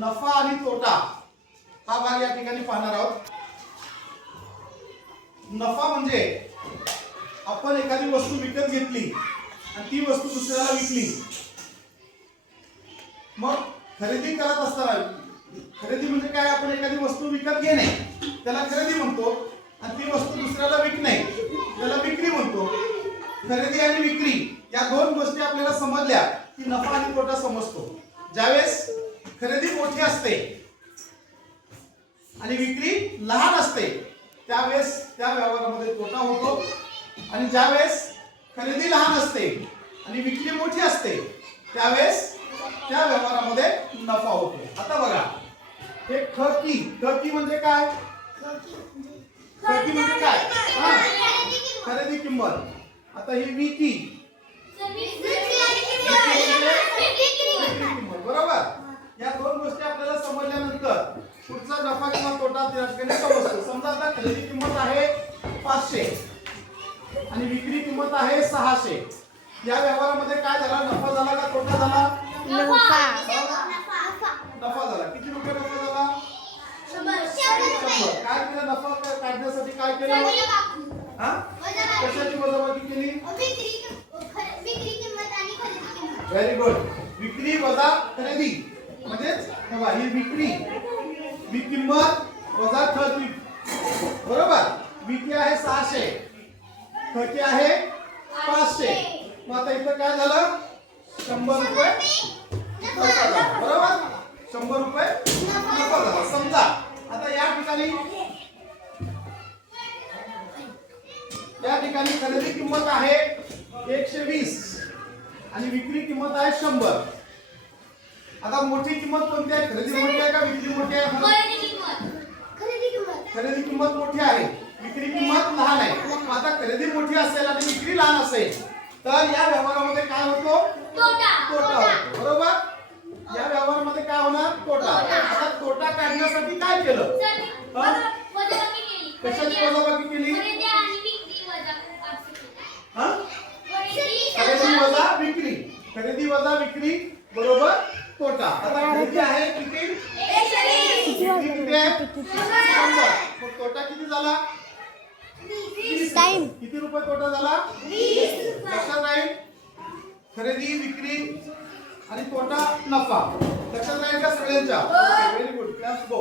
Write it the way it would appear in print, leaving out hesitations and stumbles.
नफा आणि तोटा हा भाग या ठिकाणी पाहणार आहोत. नफा म्हणजे आपण एखादी वस्तू विकत घेतली आणि ती वस्तू दुसऱ्याला विकली. मग खरेदी करत असताना, खरेदी म्हणजे काय, आपण एखादी वस्तू विकत घेणे त्याला खरेदी म्हणतो आणि ती वस्तू दुसऱ्याला विकणे त्याला विक्री म्हणतो. खरेदी आणि विक्री या दोन गोष्टी आपल्याला समजल्या की नफा आणि तोटा समजतो. ज्यावेळेस खरेदी मोठी असते आणि विक्री लहान असते त्यावेळेस त्या व्यवहारामध्ये तोटा होतो, आणि ज्यावेळेस खरेदी लहान असते आणि विक्री मोठी असते त्यावेळेस त्या व्यवहारामध्ये नफा होतो. आता बघा, हे खकी म्हणजे काय? खकी म्हणजे काय? खरेदी किंमत. आता ही विकी किंमत, बरोबर. या दोन गोष्टी आपल्याला समजल्यानंतर पुढचा नफा किंवा तोटा त्या ठिकाणी समजतो. समजा आता खरेदी किंमत आहे 500 आणि विक्री किंमत आहे 600. या व्यवहारामध्ये काय झाला? नफा झाला का तोटा झाला? नफा झाला. किती रुपये नफा झाला? 100. काय केलं? नफा काढण्यासाठी काय केलं? कशाची वजाबाकी केली? Very good. विक्री वजा खरेदी म्हणजेच ही विक्री किंमत वजा खरेदी, बरोबर. विक्री आहे 600, खर्च आहे 500. मग आता इथं काय झालं? 100 रुपये नफा झाला, बरोबर. 100 रुपये नफा झाला. समजा आता या ठिकाणी खरेदी किंमत आहे 120 आणि विक्री किंमत आहे 100. आता मोठी किंमत कोणती आहे? खरेदी मोठी आहे का विक्री मोठी आहे? खरेदी किंमत मोठी आहे, विक्री किंमत लहान आहे. आता खरेदी मोठी असेल आणि विक्री लहान असेल तर या व्यवहारामध्ये काय होतो? तोटा होतो, बरोबर. या व्यवहारामध्ये काय होणार? तोटा. आता तोटा काढण्यासाठी काय केलं? कशाची वजाबाकी केली? खरेदी वजा विक्री, खरेदी वजा विक्री बरोबर तोटा. आता खरेदी आहे किती? 100. मग तोटा किती झाला? 20. किती रुपये तोटा झाला? 20. लक्षात राहील. खरेदी विक्री आणि तोटा नफा लक्षात राहील का सगळ्यांच्या? Very good. क्लास गो.